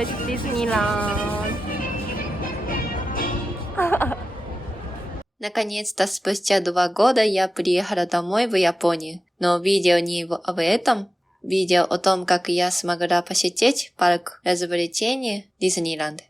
быть в Диснейленд. Наконец-то спустя 2 года я приехала домой в Японию, но видео не об этом. Видео о том, как я смогла посетить парк развлечений Диснейленд.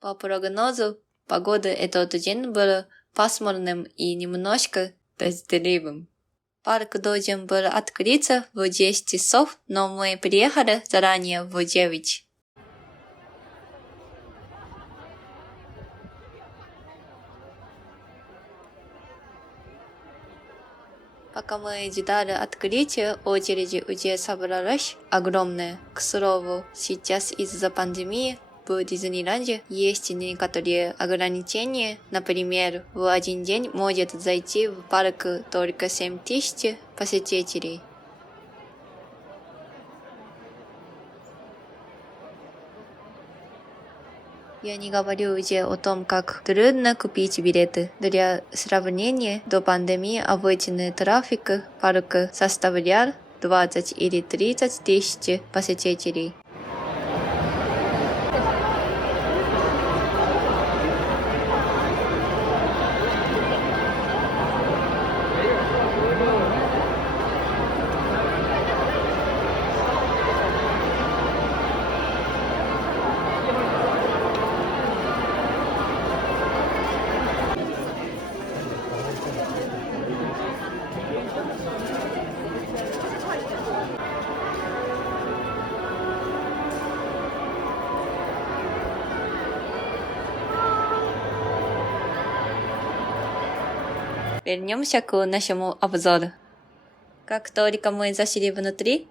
По прогнозу погоды этот день был пасмурным и немножко дождливым. Парк должен был открыться в 10 часов, но мы приехали заранее в 9. Пока мы ждали открытия, очередь уже собралась огромная. К слову, сейчас из-за пандемии в Диснейленде есть некоторые ограничения. Например, в один день может зайти в парк только 7000 посетителей. Я не говорю уже о том, как трудно купить билеты. Для сравнения, до пандемии обычный трафик парка составлял 20 или 30 тысяч посетителей. Вернемся к нашему обзору. Как только мы зашли внутри,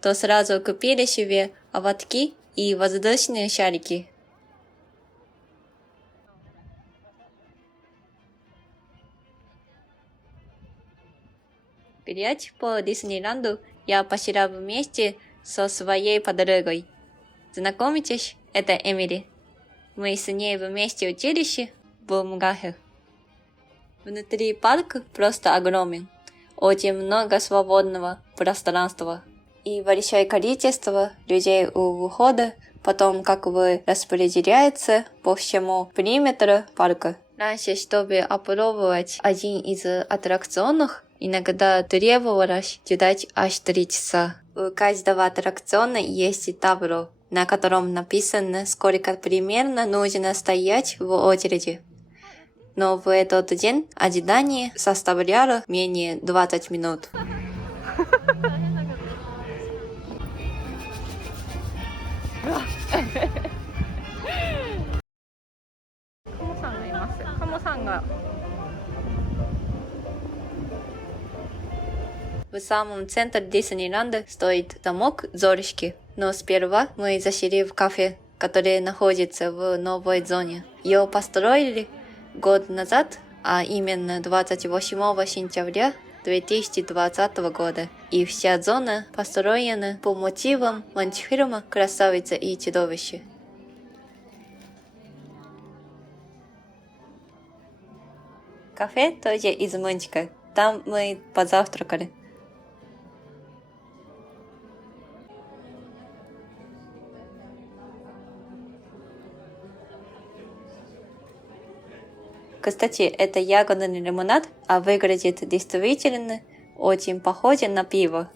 то сразу купили себе ободки и воздушные шарики. Гулять по Диснейленду я пошла вместе со своей подругой. Знакомитесь, это Эмили. Мы с ней вместе учились в МГАХе. Внутри парк просто огромен. Очень много свободного пространства и большое количество людей у входа, потом как бы распределяется по всему периметру парка. Раньше, чтобы опробовать один из аттракционов, иногда требовалось ждать аж 3 часа. У каждого аттракциона есть табло, на котором написано, сколько примерно нужно стоять в очереди. Но в этот день ожидание составляло менее 20 минут. カモさんがいます。カモさんが В самом центре Диснейленда стоит домок Зорьки, но сперва мы зашли в кафе, которое находится в новой зоне. Ее построили год назад, а именно 28 сентября 2020 года. И вся зона построена по мотивам мультфильма «Красавица и чудовище». Кафе тоже из мультика. Там мы позавтракали. Кстати, это ягодный лимонад, а выглядит действительно очень похоже на пиво.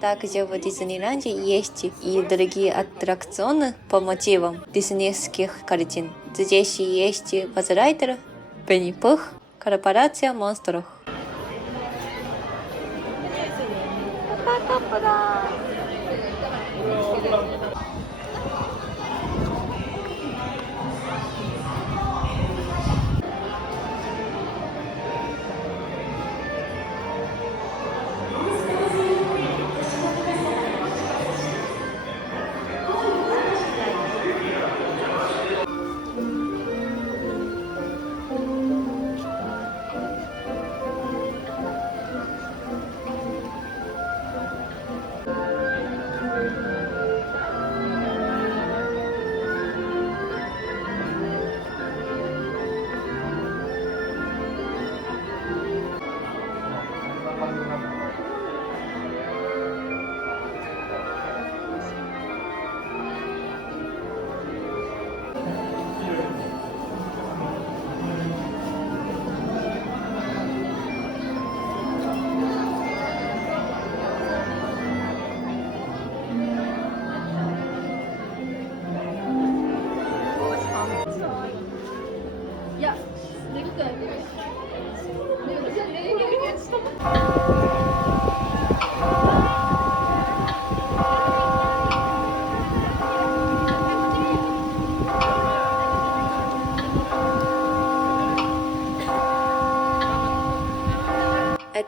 Также в Диснейленде есть и другие аттракционы по мотивам диснейских картин. Здесь есть Базз-Райдер, Винни-Пух, Корпорация монстров.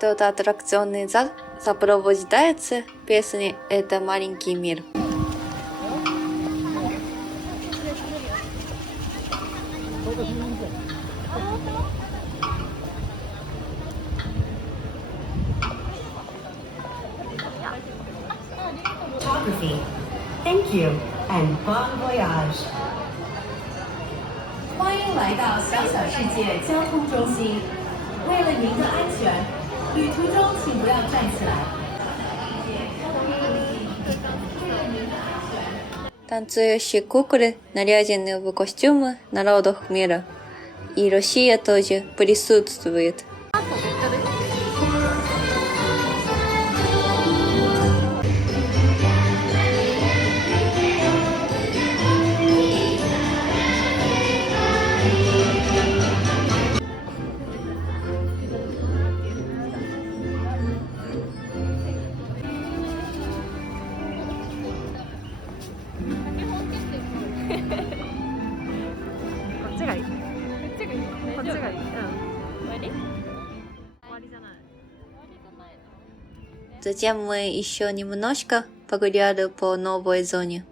Этот аттракционный зал сопровождается песней «Это маленький мир». Thank you and bon voyage. 欢迎来到小小世界交通中心。为了您的安全，旅途中请不要站起来。Танцующие куклы, наряженные в костюмы народов мира. И Россия тоже присутствует. Затем мы еще немножко погуляли по новой зоне.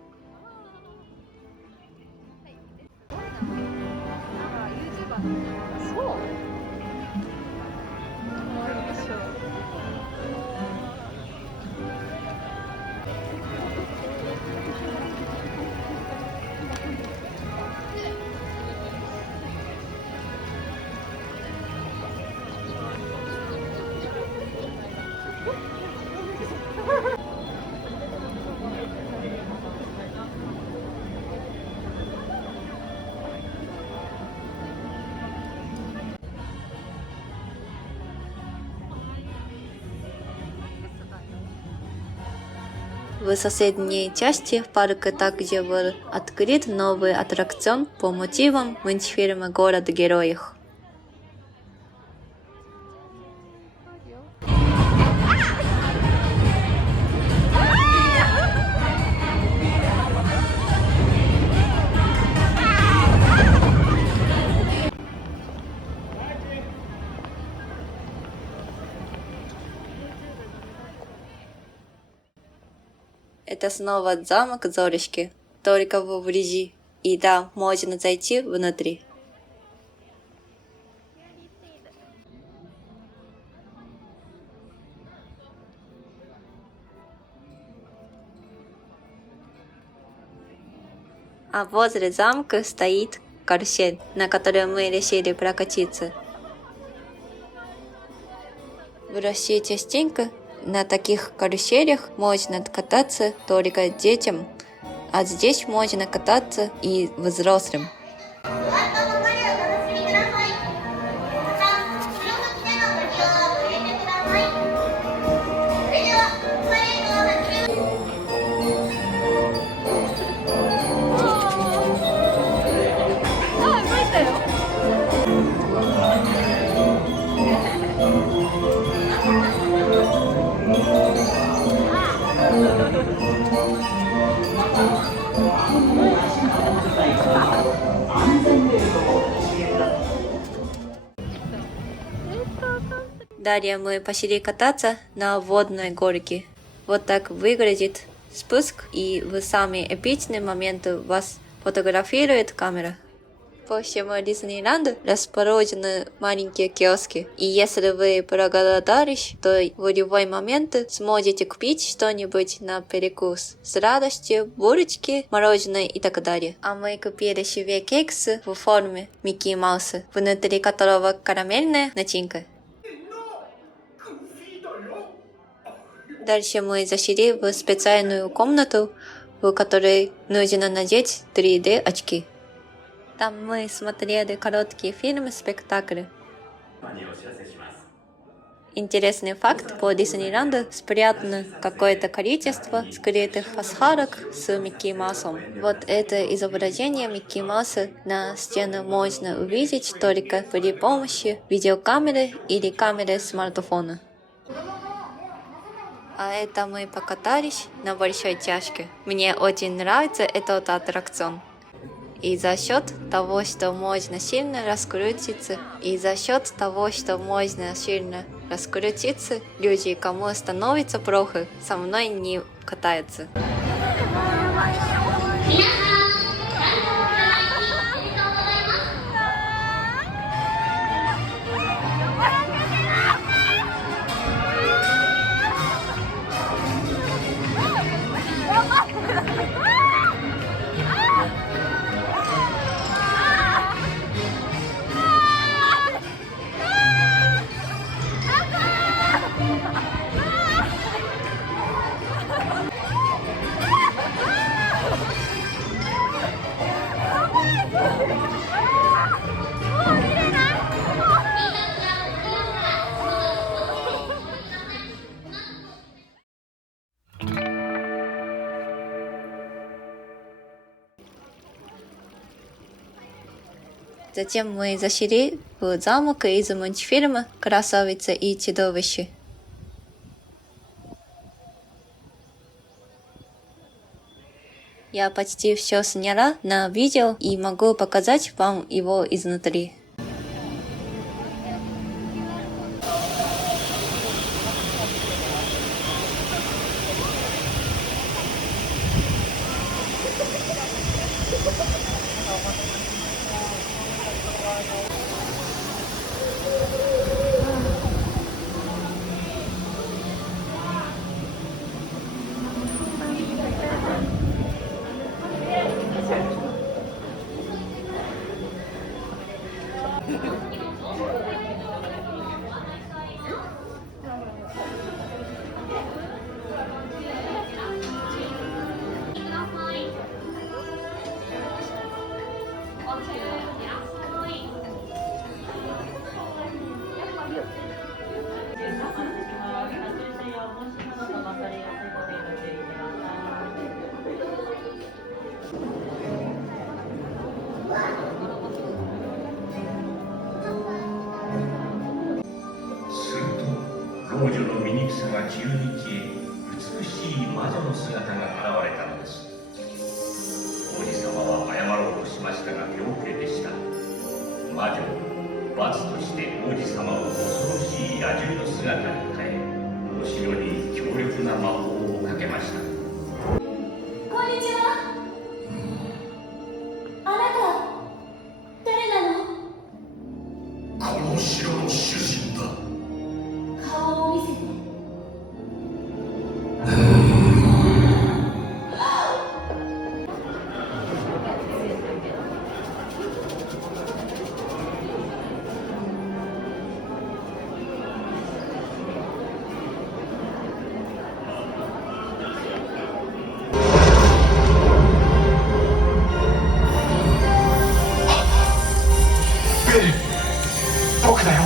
В соседней части парка также был открыт новый аттракцион по мотивам мультфильма «Город героев». Это снова замок Зоришки, только вблизи. И да, можно зайти внутри. А возле замка стоит карусель, на которой мы решили прокатиться. В России частенько на таких каруселях можно кататься только детям, а здесь можно кататься и взрослым. Далее мы пошли кататься на водной горке. Вот так выглядит спуск, и в самые эпичные моменты вас фотографирует камера. По всему Диснейленду расположены маленькие киоски, и если вы проголодались, то в любой момент сможете купить что-нибудь на перекус с радостью, булочки, мороженое и так далее. А мы купили себе кекс в форме Микки Мауса, внутри которого карамельная начинка. Дальше мы зашли в специальную комнату, в которой нужно надеть 3D очки. Там мы смотрели короткие фильмы-спектакли. Интересный факт: по Диснейленду спрятано какое-то количество скрытых пасхалок с Микки Маусом. Вот это изображение Микки Мауса на стене можно увидеть только при помощи видеокамеры или камеры смартфона. А это мы покатались на большой тяжке. Мне очень нравится этот аттракцион. И за счет того, что можно сильно раскрутиться, раскрутиться, люди, кому становится плохо, со мной не катаются. Затем мы зашли в замок из мультфильма «Красавица и чудовище». Я почти все сняла на видео и могу показать вам его изнутри.老女の醜さが急に消え、美しい魔女の姿が現れたのです。王子様は謝ろうとしましたが手遅れでした。魔女、罰として王子様を恐ろしい野獣の姿に変え、お城に強力な魔法をかけました。こんにちは。あなた、誰なの？この城の主人だ。顔を見せて。僕だよ。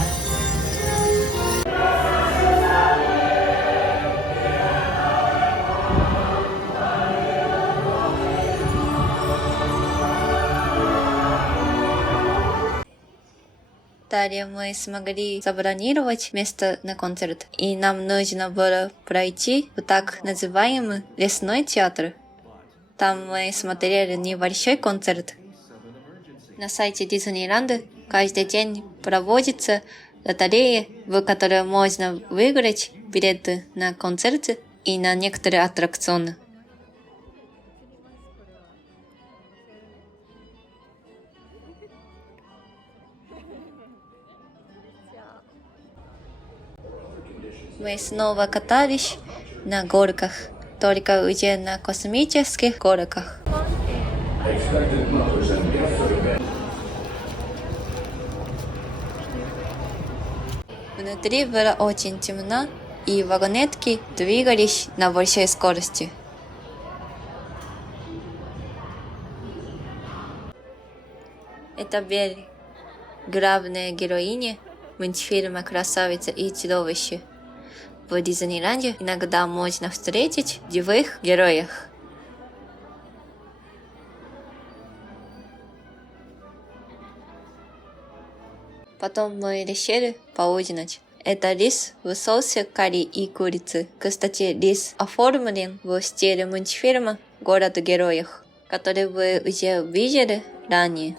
Далее мы смогли забронировать место на концерт, и нам нужно было пройти в так называемый лесной театр. Там мы смотрели небольшой концерт. На сайте Диснейленда каждый день проводится лотерея, в которой можно выиграть билеты на концерты и на некоторые аттракционы. Мы снова катались на горках, только уже на космических горках. Внутри было очень темно, и вагонетки двигались на большой скорости. Это Белль, главная героиня мультфильма «Красавица и чудовище». В Диснейленде иногда можно встретить живых героев. Потом мы решили поужинать. Это рис в соусе карри и курицы. Кстати, рис оформлен в стиле мультфильма «Город героев», который вы уже видели ранее.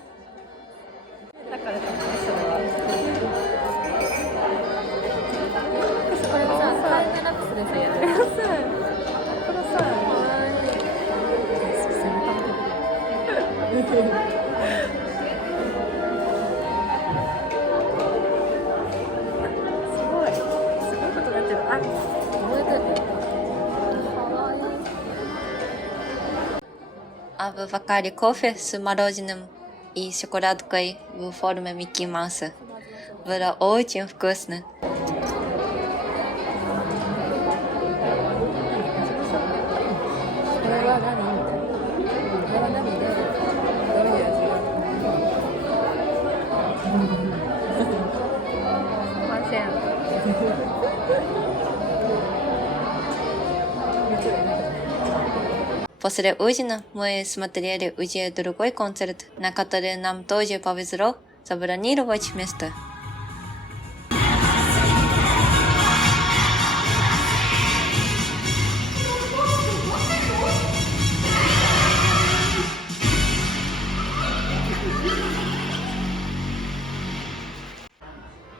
ことになってる。あ、覚えてる。Abu Bakari Kofe с мороженым и шоколадкой в форме Микки Мауса. Было очень вкусно. これは何みたいな。これは何で、どういう味なの？すいません。После ужина мы смотрели уже другой концерт, на который нам тоже повезло забронировать место.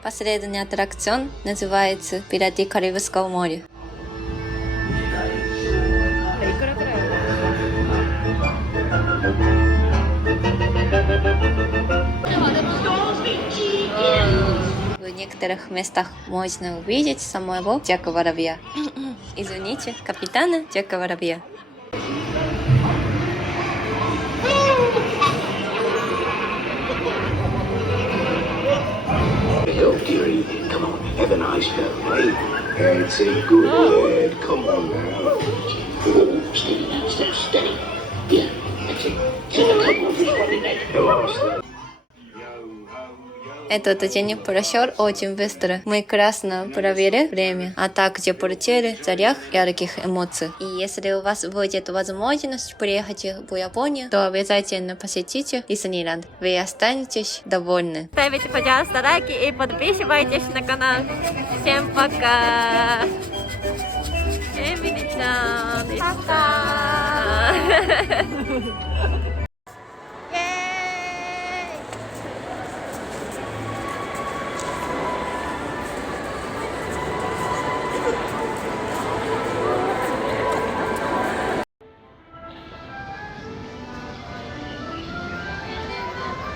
Последний аттракцион называется «Пираты Карибского моря». いくらくらい？ В некоторых местах можно увидеть самого Джека Воробья. Извините, капитана Джека Воробья. Hello, dearie. Come on, have a nice day. That's a good lad. Come on now. Oh, steady now, steady. Yeah, that's it. See the couple of fish running there. Hello, sir. Этот день прошел очень быстро. Мы классно провели время, а также получили заряд ярких эмоций. И если у вас будет возможность приехать в Японию, то обязательно посетите Диснейленд. Вы останетесь довольны. Ставите, пожалуйста, лайки и подписывайтесь на канал. Всем пока! Эмили-чанでした。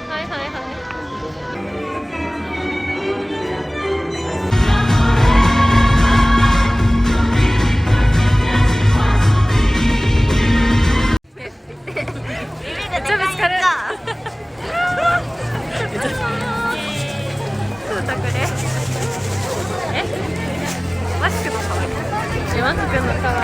はいはいはいめっちゃぶつかるそうだこれマスクのかわいいマスクのかわいい